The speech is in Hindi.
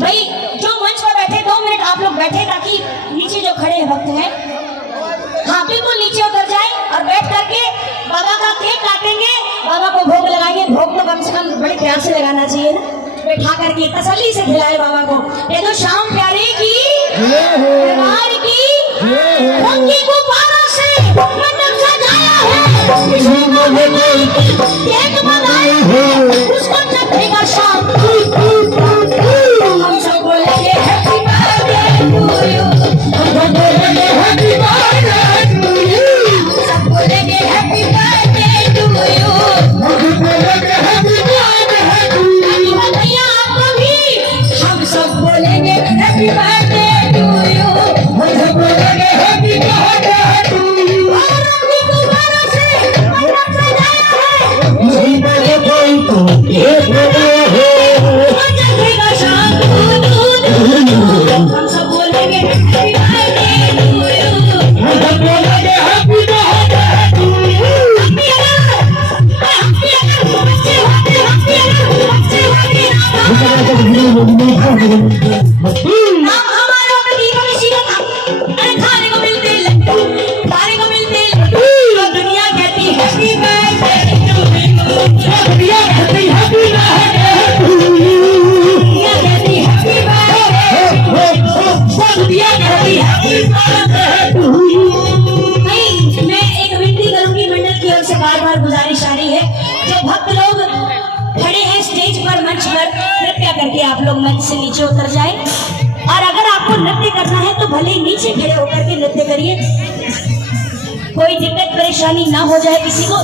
भाई जो मंच पर बैठे 2 मिनट आप लोग बैठे ताकि नीचे जो खड़े भक्त हैं हाँ बिल्कुल नीचे उतर जाए और बैठ करके बाबा का केक काटेंगे, बाबा को भोग लगाएंगे। भोग तो कम से कम बड़े प्यार से लगाना चाहिए ना, बैठा करके तसल्ली से खिलाए बाबा को। ये तो शाम प्यारे की दरबार की उनकी गुब्बारों से मंडप सजाया है, केक मंगाया है, उसको चखेगा शाम। हम सब बोलेंगे हैप्पी बर्थडे टू यू, हम बोलेंगे हैप्पी बर्थडे टू यू, सब बोलेंगे हैप्पी बर्थडे टू यू, हम बोलेंगे हैप्पी बर्थडे टू यू। भैया आपको भी हम सब बोलेंगे हैप्पी बर्थडे टू यू, हम सब बोलेंगे हैप्पी बर्थडे टू यू। और अपनी गुब्बारों से मंडप सजाया है, नहीं बोले कोई तो ये हम सब बोलेंगे हैप्पी बर्थडे टू यू, हम सब बोलेंगे हैप्पी बर्थडे टू यू। बच्चे होते नाम हमारा गरीब ऋषि का, अरे खाने को मिलते लड्डू, खाने को मिलते लड्डू, तो दुनिया कहती हैप्पी बर्थडे टू यू, दुनिया कहती हैप्पी बर्थडे टू यू, दुनिया कहती हैप्पी बर्थडे, दुनिया कहती हैप्पी बर्थडे टू यू। मैं एक विनती करूंगी मंडल की ओर से, बार बार गुजारिश आ रही है, जो भक्त लोग खड़े हैं स्टेज पर मंच पर, कृपया करके आप लोग मंच से नीचे उतर जाएं। और अगर आपको नृत्य करना है तो भले ही नीचे खड़े होकर के नृत्य करिए, कोई दिक्कत परेशानी ना हो जाए किसी को।